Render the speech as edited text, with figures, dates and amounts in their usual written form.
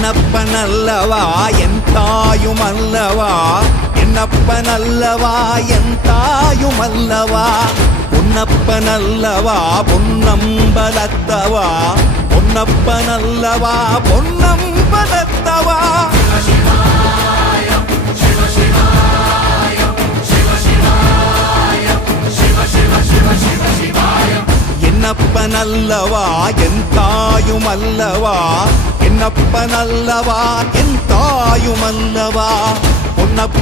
என்னப்பனல்லவா என் தாயுமல்லவா, என்னப்பனல்லவா என் தாயுமல்லவா, பொன்னப்பனல்லவா பொன்னம்பலத்தவா, பொன்னப்பனல்லவா பொன்னம்பலத்தவா. என்னப்பனல்லவா என் தாயுமல்லவா, என்னப்பனல்லவா என் தாயுமல்லவா, Ponnappa